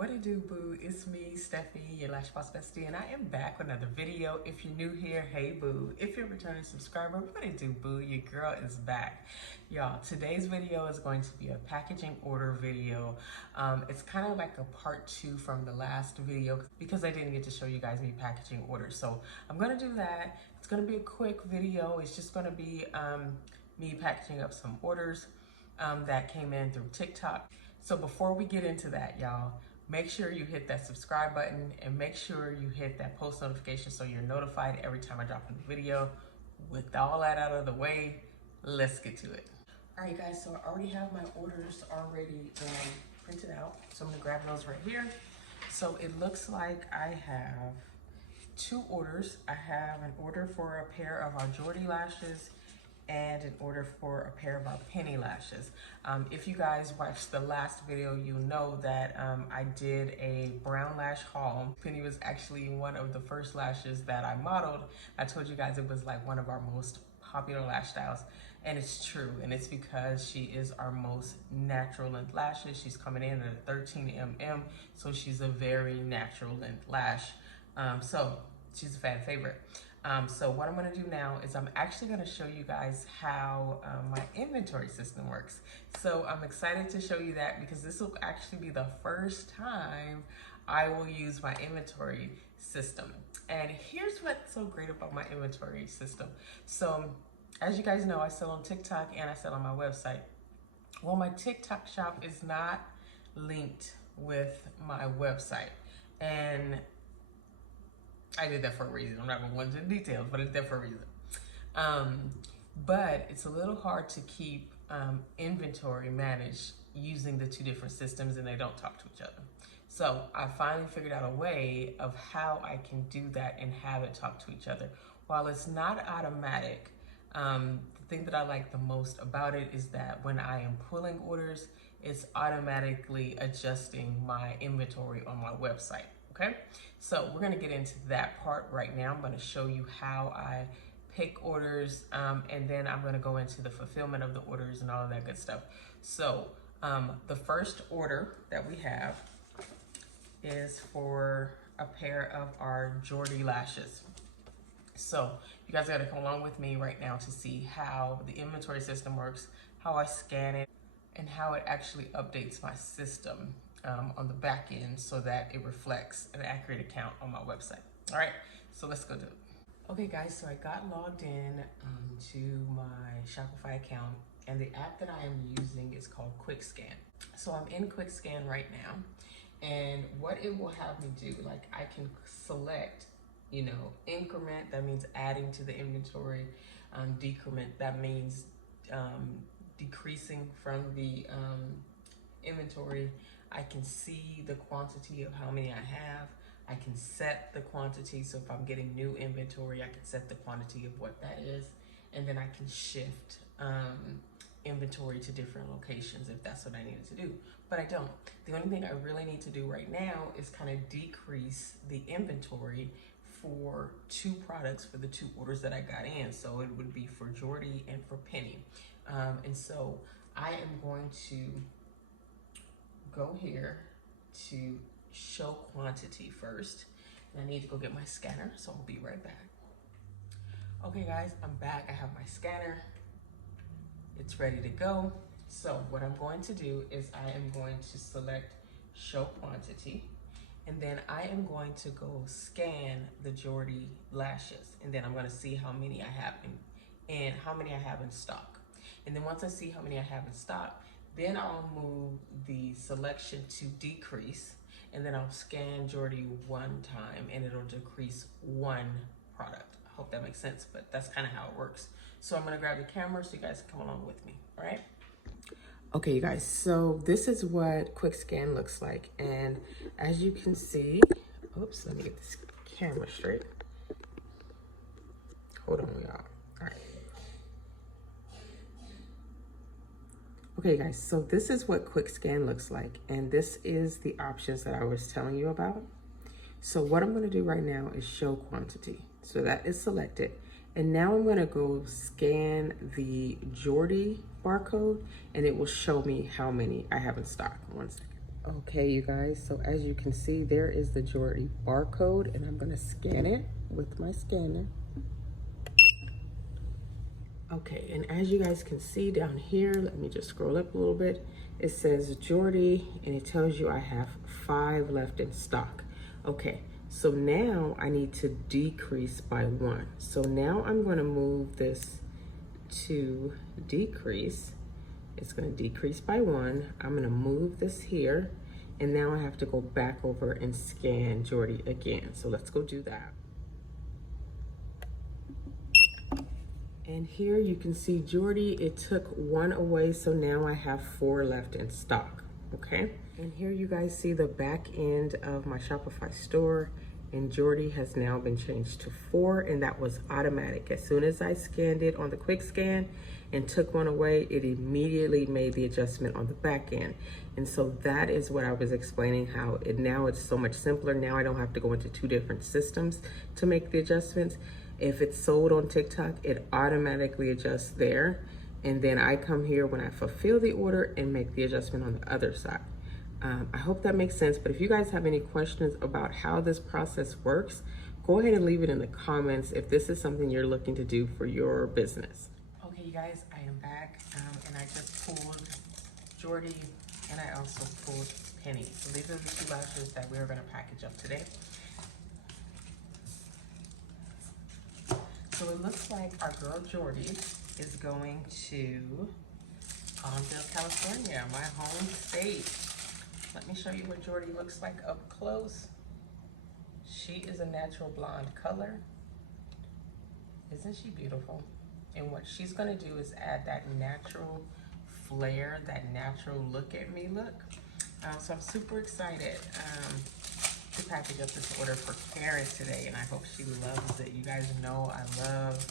What it do, boo? It's me, Steffi, your Lash Boss Bestie, and I am back with another video. If you're new here, hey boo. If you're a returning subscriber, what it do, boo? Your girl is back. Y'all, today's video is going to be a packaging order video. It's kind of like a part 2 from the last video because I didn't get to show you guys me packaging orders. So I'm gonna do that. It's gonna be a quick video. It's just gonna be me packaging up some orders that came in through TikTok. So before we get into that, y'all, make sure you hit that subscribe button and make sure you hit that post notification so you're notified every time I drop a new video. With all that out of the way, let's get to it. All right, guys, so I already have my orders already printed out. So I'm gonna grab those right here. So it looks like I have 2 orders. I have an order for a pair of our Jordy lashes and an order for a pair of our penny lashes. If you guys watched the last video, you know that I did a brown lash haul. Penny was actually one of the first lashes that I modeled. I told you guys it was like one of our most popular lash styles, and it's true, and it's because she is our most natural length lashes. She's coming in at a 13 mm, so she's a very natural length lash. So she's a fan favorite. So what I'm gonna do now is I'm actually gonna show you guys how my inventory system works. So I'm excited to show you that because this will actually be the first time I will use my inventory system. And here's what's so great about my inventory system. So as you guys know, I sell on TikTok and I sell on my website. Well, my TikTok shop is not linked with my website. And I did that for a reason. I'm not gonna go into the details, but it's there for a reason. But it's a little hard to keep inventory managed using the 2 different systems, and they don't talk to each other. So I finally figured out a way of how I can do that and have it talk to each other. While it's not automatic, the thing that I like the most about it is that when I am pulling orders, it's automatically adjusting my inventory on my website. Okay, so we're gonna get into that part right now. I'm gonna show you how I pick orders, and then I'm gonna go into the fulfillment of the orders and all of that good stuff. So the first order that we have is for a pair of our Jordy lashes. So you guys gotta come along with me right now to see how the inventory system works, how I scan it, and how it actually updates my system on the back end so that it reflects an accurate account on my website. All right, so let's go do it. Okay guys, so I got logged in to my Shopify account, and the app that I am using is called QuickScan. So I'm in QuickScan right now, and what it will have me do, like I can select, you know, increment, that means adding to the inventory, decrement, that means decreasing from the inventory. I can see the quantity of how many I have. I can set the quantity, so if I'm getting new inventory, I can set the quantity of what that is, and then I can shift inventory to different locations if that's what I needed to do, but I don't. The only thing I really need to do right now is kind of decrease the inventory for 2 products for the 2 orders that I got in. So it would be for Jordy and for Penny. And so I am going to go here to show quantity first. And I need to go get my scanner, so I'll be right back. Okay guys, I'm back. I have my scanner. It's ready to go. So what I'm going to do is I am going to select show quantity, and then I am going to go scan the Jordy lashes, and then I'm going to see how many I have and how many I have in stock. And then once I see how many I have in stock, then I'll move the selection to decrease, and then I'll scan Jordy 1 time and it'll decrease 1 product. I hope that makes sense, but that's kind of how it works. So I'm gonna grab the camera so you guys can come along with me, all right? Okay, you guys, so this is what QuickScan looks like. And as you can see, oops, let me get this camera straight. Hold on, y'all, all right. Okay guys, so this is what QuickScan looks like, and this is the options that I was telling you about. So what I'm gonna do right now is show quantity. So that is selected. And now I'm gonna go scan the Jordy barcode, and it will show me how many I have in stock. 1 second. Okay, you guys, so as you can see, there is the Jordy barcode, and I'm gonna scan it with my scanner. Okay, and as you guys can see down here, let me just scroll up a little bit. It says Jordy, and it tells you I have 5 left in stock. Okay, so now I need to decrease by 1. So now I'm gonna move this to decrease. It's gonna decrease by 1. I'm gonna move this here, and now I have to go back over and scan Jordy again. So let's go do that. And here you can see Jordy, it took 1 away, so now I have 4 left in stock, okay? And here you guys see the back end of my Shopify store, and Jordy has now been changed to 4, and that was automatic. As soon as I scanned it on the quick scan and took 1 away, it immediately made the adjustment on the back end. And so that is what I was explaining, how now it's so much simpler. Now I don't have to go into 2 different systems to make the adjustments. If it's sold on TikTok, it automatically adjusts there. And then I come here when I fulfill the order and make the adjustment on the other side. I hope that makes sense. But if you guys have any questions about how this process works, go ahead and leave it in the comments if this is something you're looking to do for your business. Okay, you guys, I am back, and I just pulled Jordy, and I also pulled Penny. So these are the 2 lashes that we're gonna package up today. So it looks like our girl Jordy is going to Palmdale, California, my home state. Let me show you what Jordy looks like up close. She is a natural blonde color. Isn't she beautiful? And what she's gonna do is add that natural flair, that natural look at me look. So I'm super excited to package up this order for Karen today, and I hope she loves it. You guys know I love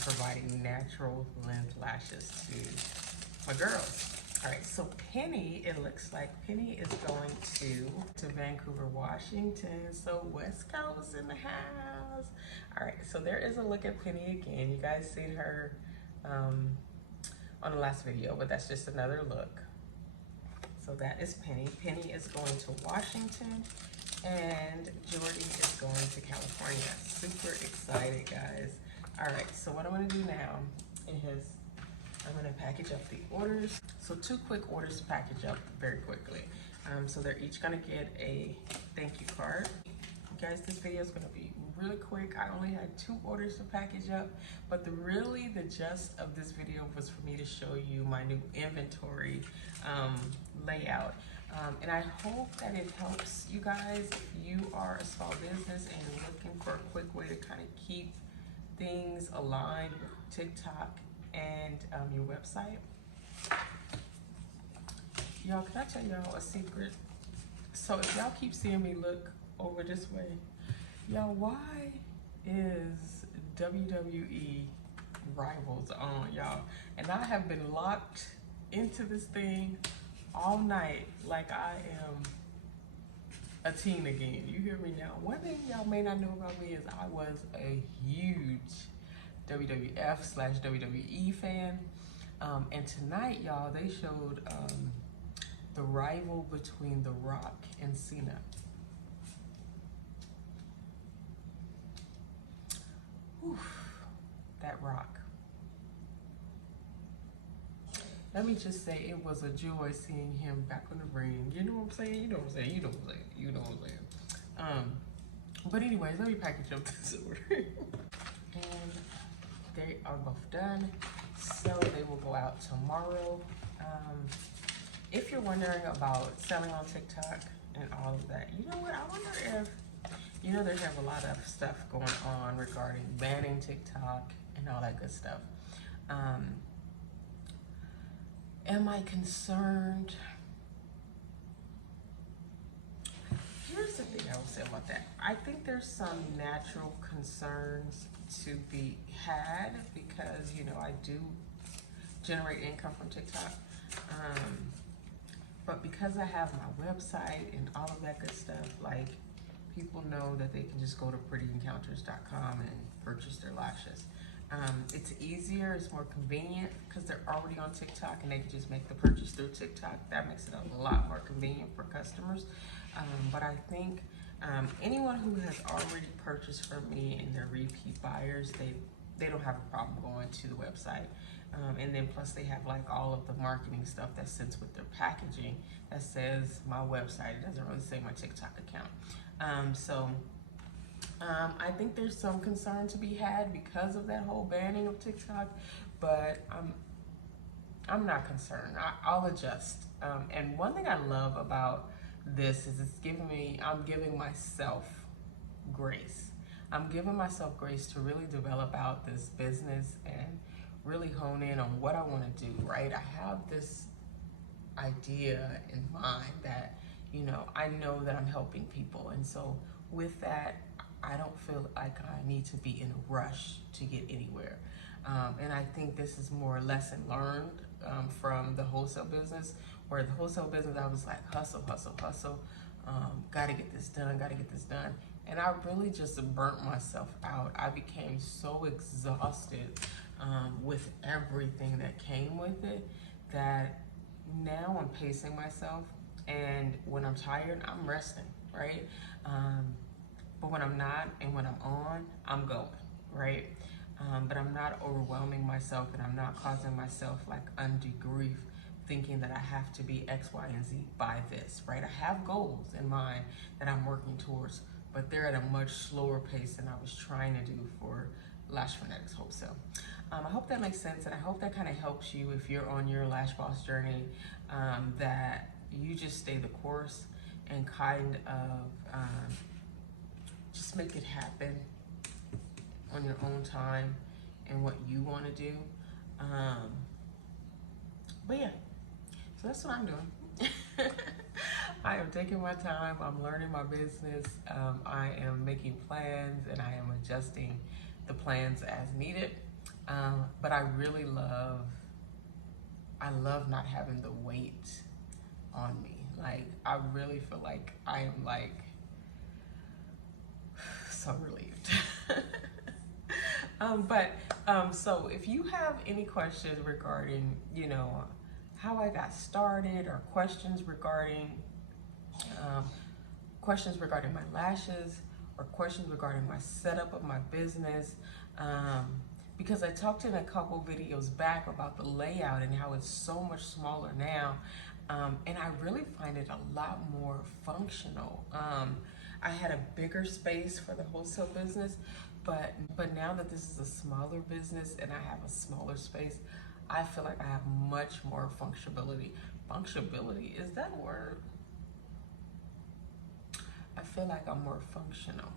providing natural length lashes to my girls. All right, so Penny, it looks like Penny is going to Vancouver, Washington. So West Coast in the house. All right, so there is a look at Penny again. You guys seen her on the last video, but that's just another look. So that is Penny. Penny is going to Washington, and Jordy is going to California. Super excited, guys. All right, so what I'm gonna do now is I'm gonna package up the orders. So 2 quick orders to package up very quickly. So they're each gonna get a thank you card. Guys, this video is gonna be really quick. I only had 2 orders to package up, but really the gist of this video was for me to show you my new inventory layout. And I hope that it helps you guys if you are a small business and you're looking for a quick way to kind of keep things aligned with TikTok and your website. Y'all, can I tell y'all a secret? So if y'all keep seeing me look over this way, y'all, why is WWE Rivals on, y'all? And I have been locked into this thing all night like I am a teen again. You hear me now? One thing y'all may not know about me is I was a huge WWF/WWE fan. And tonight, y'all, they showed the rival between The Rock and Cena. Oof, that Rock. Let me just say, it was a joy seeing him back on the ring. You know what I'm saying? You know what I'm saying? You know what I'm saying? You know what I'm saying? But anyways, let me package up this order. And they are both done, so they will go out tomorrow. If you're wondering about selling on TikTok and all of that, you know what? I wonder if, you know, they have a lot of stuff going on regarding banning TikTok and all that good stuff. Am I concerned? Here's the thing I will say about that. I think there's some natural concerns to be had because, you know, I do generate income from TikTok. But because I have my website and all of that good stuff, like, people know that they can just go to prettyencounters.com and purchase their lashes. It's easier, it's more convenient because they're already on TikTok and they can just make the purchase through TikTok. That makes it a lot more convenient for customers. But I think anyone who has already purchased from me and they're repeat buyers, they don't have a problem going to the website. And then plus they have like all of the marketing stuff that sits with their packaging that says my website. It doesn't really say my TikTok account. I think there's some concern to be had because of that whole banning of TikTok, but I'm not concerned. I'll adjust. And one thing I love about this is I'm giving myself grace. I'm giving myself grace to really develop out this business and really hone in on what I want to do, right? I have this idea in mind that, I know that I'm helping people. And so with that, I don't feel like I need to be in a rush to get anywhere. And I think this is more lesson learned from the wholesale business, where the wholesale business, I was like, hustle, hustle, hustle. Gotta get this done, gotta get this done. And I really just burnt myself out. I became so exhausted with everything that came with it that now I'm pacing myself. And when I'm tired, I'm resting, right? But when I'm not and when I'm on, I'm going, right? But I'm not overwhelming myself and I'm not causing myself like undue grief thinking that I have to be X, Y, and Z by this, right? I have goals in mind that I'm working towards, but they're at a much slower pace than I was trying to do for Lash Phonetics Wholesale. I hope that makes sense, and I hope that kind of helps you if you're on your Lash Boss journey, that you just stay the course and kind of just make it happen on your own time and what you want to do. But yeah, so that's what I'm doing. I am taking my time. I'm learning my business. I am making plans and I am adjusting the plans as needed. But I really love not having the weight on me. Like, I really feel like I am like so relieved. So if you have any questions regarding, how I got started, or questions regarding my lashes, or questions regarding my setup of my business, because I talked in a couple videos back about the layout and how it's so much smaller now, and I really find it a lot more functional. I had a bigger space for the wholesale business, but now that this is a smaller business and I have a smaller space, I feel like I have much more functionality. Functionality, is that a word? I feel like I'm more functional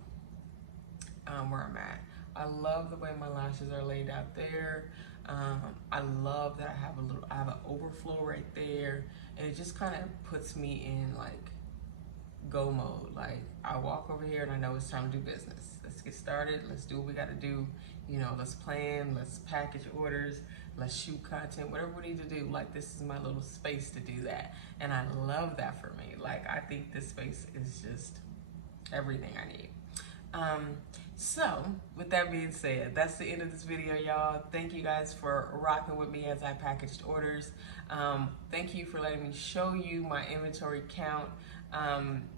where I'm at. I love the way my lashes are laid out there. I love that I have an overflow right there, and it just kind of puts me in like go mode. Like, I walk over here and I know it's time to do business. Let's get started. Let's do what we got to do. Let's plan, let's package orders, let's shoot content, whatever we need to do. Like, this is my little space to do that. And I love that for me. Like, I think this space is just everything I need. So with that being said, that's the end of this video, y'all. Thank you guys for rocking with me as I packaged orders. Thank you for letting me show you my inventory count.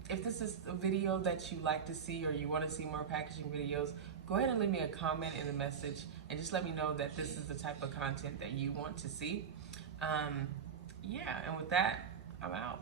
If this is a video that you like to see, or you want to see more packaging videos, go ahead and leave me a comment in the message and just let me know that this is the type of content that you want to see. Yeah, and with that, I'm out.